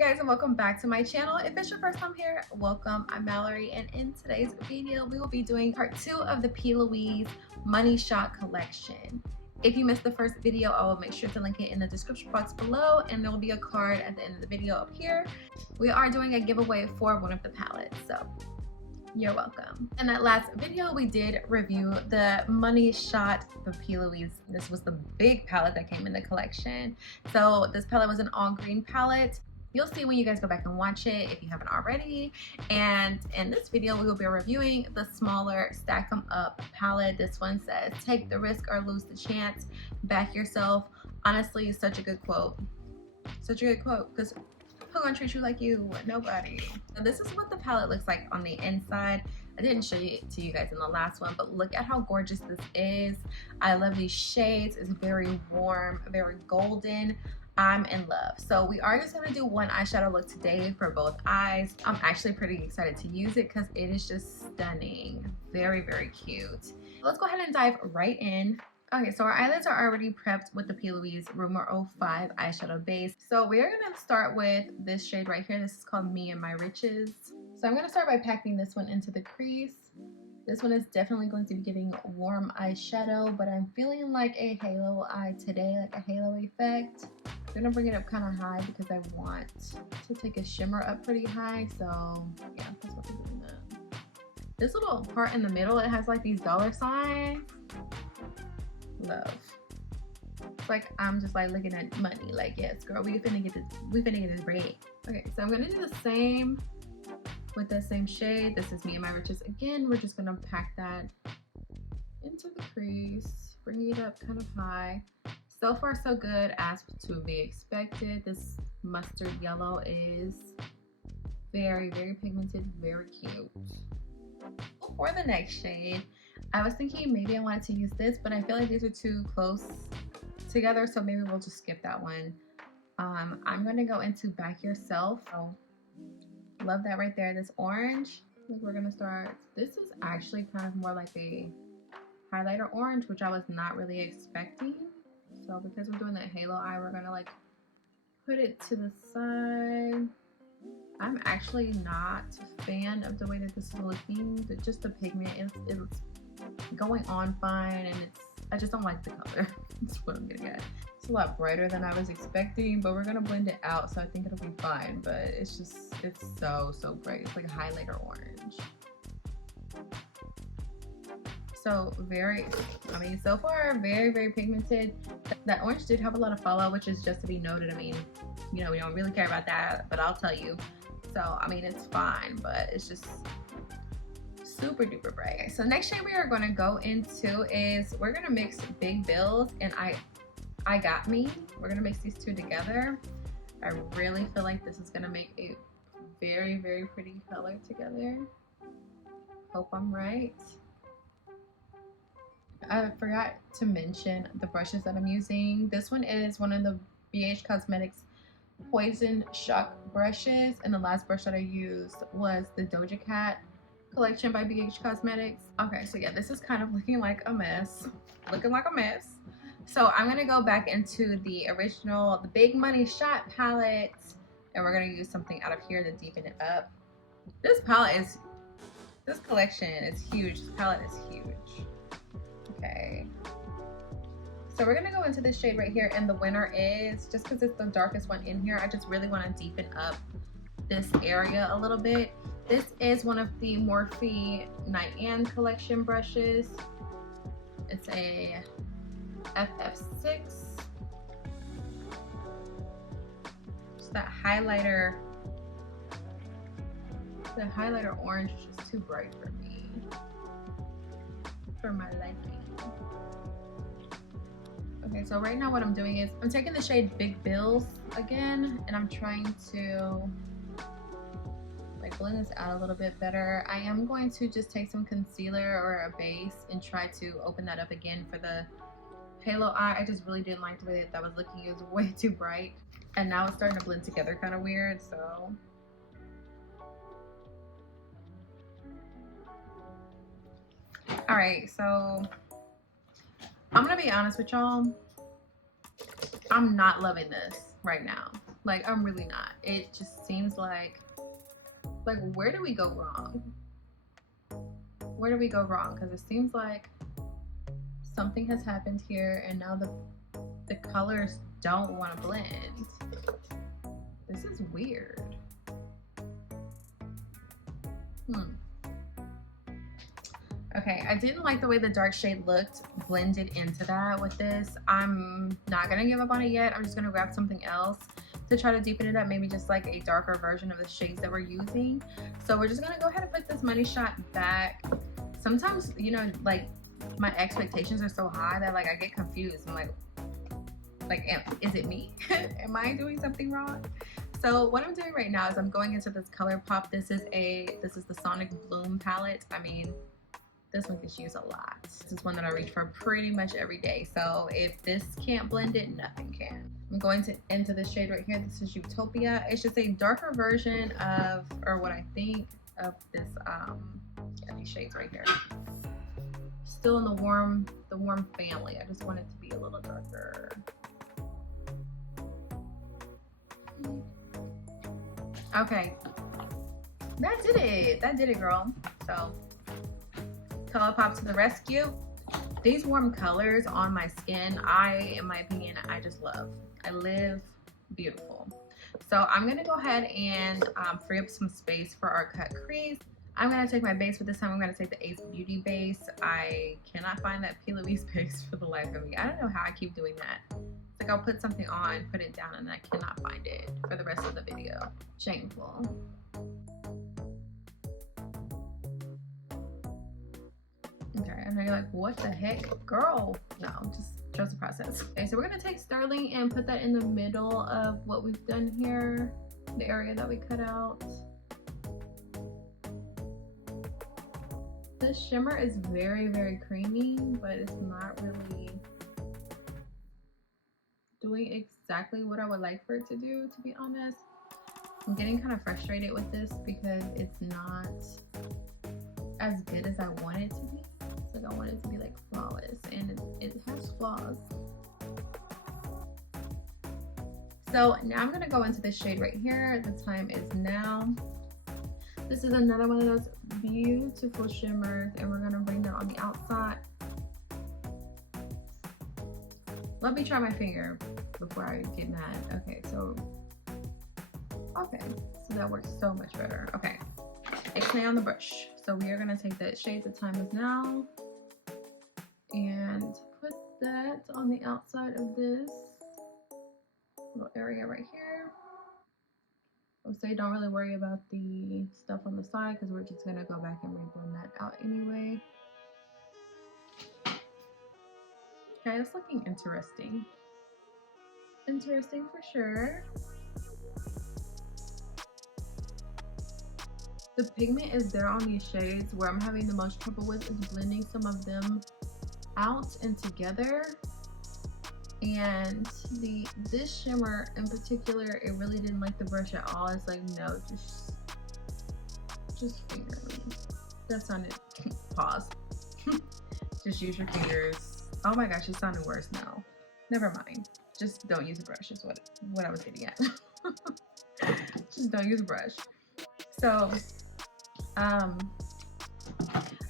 guys, and welcome back to my channel. If it's your first time here, welcome. I'm Malari, and in today's video we will be doing part 2 of the PLouise Money Shot collection. If you missed the first video, I will make sure to link it in the description box below, and there will be a card at the end of the video up here. We are doing a giveaway for one of the palettes, so you're welcome. In that last video, we did review the Money Shot for PLouise. This was the big palette that came in the collection. So this palette was an all green palette. You'll see when you guys go back and watch it if you haven't already. And in this video, we will be reviewing the smaller Stack 'em Up palette. This one says, "Take the risk or lose the chance. Back yourself." Honestly, such a good quote. Such a good quote, because who gonna treat you like you? Nobody. So this is what the palette looks like on the inside. I didn't show it to you guys in the last one, but look at how gorgeous this is. I love these shades. It's very warm, very golden. I'm in love. So we are just going to do one eyeshadow look today for both eyes. I'm actually pretty excited to use it because it is just stunning. Very, very cute. Let's go ahead and dive right in. Okay, so our eyelids are already prepped with the PLouise Rumor 05 eyeshadow base. So we're going to start with this shade right here. This is called Me and My Riches. So I'm going to start by packing this one into the crease. This one is definitely going to be giving warm eyeshadow, but I'm feeling like a halo eye today, like a halo effect. I'm gonna bring it up kind of high because I want to take a shimmer up pretty high. So yeah, that's what I'm doing that. This little part in the middle, it has like these dollar signs. Love. It's like I'm just like looking at money. Like, yes, girl, we finna get this bread. Okay, so I'm gonna do the same with the same shade. This is Me and My Riches again. We're just gonna pack that into the crease, bring it up kind of high. So far so good, as to be expected. This mustard yellow is very, very pigmented, very cute. For the next shade, I was thinking maybe I wanted to use this, but I feel like these are too close together, so maybe we'll just skip that one. I'm gonna go into Back Yourself. Oh, love that right there. This orange, we're gonna start. This is actually kind of more like a highlighter orange, which I was not really expecting. So because we're doing that halo eye, we're gonna like put it to the side. I'm actually not a fan of the way that this is looking. Just the pigment is going on fine, and I just don't like the color. That's what I'm getting at. It's a lot brighter than I was expecting, but we're gonna blend it out, so I think it'll be fine. But it's so bright. It's like a highlighter orange. So so far very, very pigmented. That orange did have a lot of fallout, which is just to be noted. I mean, you know, we don't really care about that, but I'll tell you. So I mean, it's fine, but it's just super duper bright. So next shade we are going to go into is, we're going to mix Big Bills and I Got Me. We're going to mix these two together. I really feel like this is going to make a very, very pretty color together. Hope I'm right. I forgot to mention the brushes that I'm using. This one is one of the BH Cosmetics Poison Shock brushes, and the last brush that I used was the Doja Cat collection by BH Cosmetics. Okay, so yeah, this is kind of looking like a mess. So I'm gonna go back into the original, the Big Money Shot palette, and we're gonna use something out of here to deepen it up. This collection is huge. This palette is huge. Okay, so we're gonna go into this shade right here, and the winner is, just because it's the darkest one in here, I just really want to deepen up this area a little bit. This is one of the Morphe Night and collection brushes. It's a FF6. Just that highlighter. The highlighter orange is just too bright for me, for my liking. Okay, so right now what I'm doing is I'm taking the shade Big Bills again, and I'm trying to like blend this out a little bit better. I am going to just take some concealer or a base and try to open that up again for the halo eye. I just really didn't like the way that was looking. It was way too bright, and now it's starting to blend together kind of weird. So all right, so I'm gonna be honest with y'all. I'm not loving this right now. Like, I'm really not. It just seems like where do we go wrong? Where do we go wrong? Because it seems like something has happened here and now the colors don't want to blend. This is weird. Okay, I didn't like the way the dark shade looked blended into that with this. I'm not gonna give up on it yet. I'm just gonna grab something else to try to deepen it up, maybe just like a darker version of the shades that we're using. So we're just gonna go ahead and put this Money Shot back. Sometimes, you know, like my expectations are so high that like I get confused. I'm like is it me? Am I doing something wrong? So what I'm doing right now is I'm going into this Colourpop. This is the Sonic Bloom palette. I mean, this one gets used a lot. This is one that I reach for pretty much every day. So if this can't blend it, nothing can. I'm going into this shade right here. This is Utopia. It's just a darker version of, or what I think of this, yeah, these shades right here. Still in the warm family. I just want it to be a little darker. Okay, that did it, girl. So Colourpop to the rescue. These warm colors on my skin, in my opinion, I just love. I live beautiful. So I'm gonna go ahead and free up some space for our cut crease. I'm gonna take my base, but this time I'm gonna take the Ace Beauty base. I cannot find that PLouise base for the life of me. I don't know how I keep doing that. It's like I'll put something on, put it down, and I cannot find it for the rest of the video. Shameful. Okay, and you're like, what the heck? Girl, no, just trust the process. Okay, so we're gonna take Sterling and put that in the middle of what we've done here, the area that we cut out. This shimmer is very, very creamy, but it's not really doing exactly what I would like for it to do, to be honest. I'm getting kind of frustrated with this because it's not as good as I want it to be. It's like I want it to be like flawless, and it has flaws. So now I'm gonna go into this shade right here. The time is now. This is another one of those beautiful shimmers, and we're gonna bring that on the outside. Let me try my finger before I get mad. Okay, so that works so much better. Okay, X-nay on the brush. So we are gonna take that shade, The Time Is Now, and put that on the outside of this little area right here. I would say don't really worry about the stuff on the side because we're just gonna go back and re-blend that out anyway. Okay, it's looking interesting. Interesting for sure. The pigment is there on these shades. Where I'm having the most trouble with is blending some of them out and together. And this shimmer in particular, it really didn't like the brush at all. It's like, no, just finger me. That sounded, pause. Just use your fingers. Oh my gosh, it sounded worse now. Never mind. Just don't use a brush is what I was getting at. Just don't use a brush. So, I'm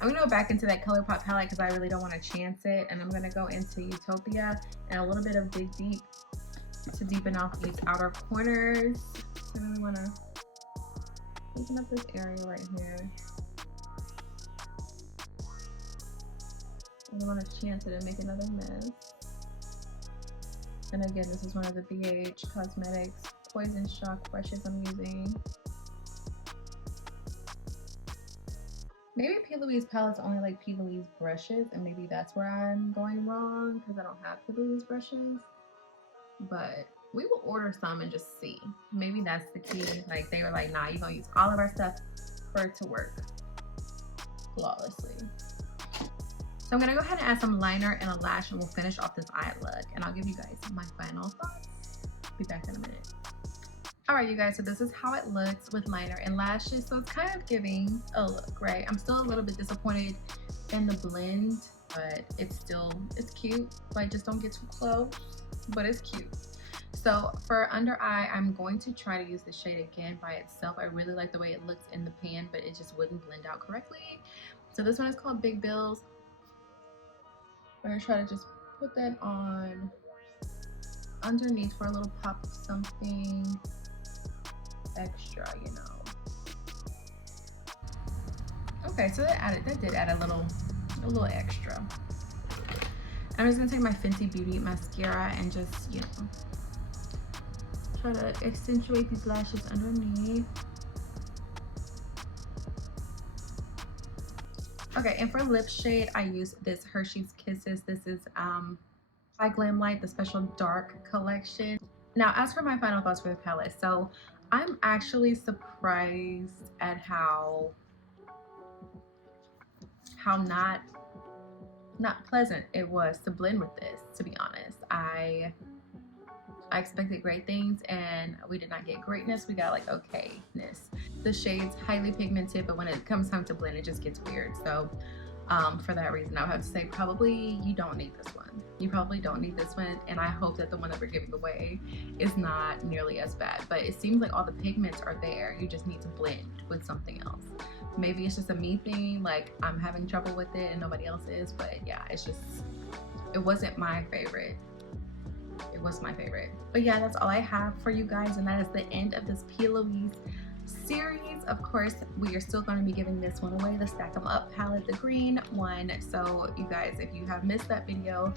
gonna go back into that Colourpop palette because I really don't want to chance it, and I'm gonna go into Utopia and a little bit of Dig Deep to deepen off these outer corners. So I really want to open up this area right here. I don't want to chance it and make another mess. And again, this is one of the BH Cosmetics Poison Shock brushes I'm using. Maybe PLouise palettes only like PLouise brushes, and maybe that's where I'm going wrong because I don't have PLouise brushes. But we will order some and just see. Maybe that's the key. Like they were like, nah, you're gonna use all of our stuff for it to work flawlessly. So I'm gonna go ahead and add some liner and a lash, and we'll finish off this eye look, and I'll give you guys my final thoughts. Be back in a minute. Alright you guys, so this is how it looks with liner and lashes. So it's kind of giving a look, right? I'm still a little bit disappointed in the blend, but it's cute. Like, just don't get too close, but it's cute. So for under eye, I'm going to try to use the shade again by itself. I really like the way it looks in the pan, but it just wouldn't blend out correctly. So this one is called Big Bills. I'm gonna try to just put that on underneath for a little pop of something extra, you know. Okay, so that did add a little extra. I'm just gonna take my Fenty Beauty mascara and just, you know, try to accentuate these lashes underneath. Okay, and for lip shade, I use this Hershey's Kisses. This is by Glam Light, the special dark collection. Now, as for my final thoughts for the palette, so I'm actually surprised at how not pleasant it was to blend with this, to be honest. I expected great things and we did not get greatness. We got like okayness. The shade's highly pigmented, but when it comes time to blend, it just gets weird. So for that reason, I would have to say probably you don't need this one. You probably don't need this one, and I hope that the one that we're giving away is not nearly as bad. But it seems like all the pigments are there. You just need to blend with something else. Maybe it's just a me thing, like I'm having trouble with it and nobody else is, but yeah, it wasn't my favorite. It was my favorite. But yeah, that's all I have for you guys, and that is the end of this PLouise series. Of course, we are still going to be giving this one away, the Stack 'em Up palette, the green one. So you guys, if you have missed that video,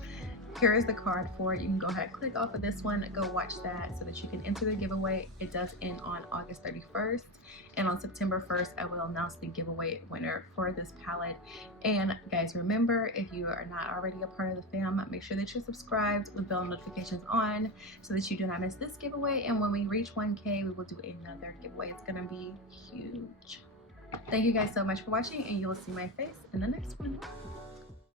here is the card for it. You can go ahead and click off of this one, go watch that so that you can enter the giveaway. It does end on August 31st, and on September 1st I will announce the giveaway winner for this palette. And guys, remember, if you are not already a part of the fam, make sure that you're subscribed with bell notifications on so that you do not miss this giveaway. And when we reach 1K, we will do another giveaway. It's gonna be huge. Thank you guys so much for watching, and you will see my face in the next one.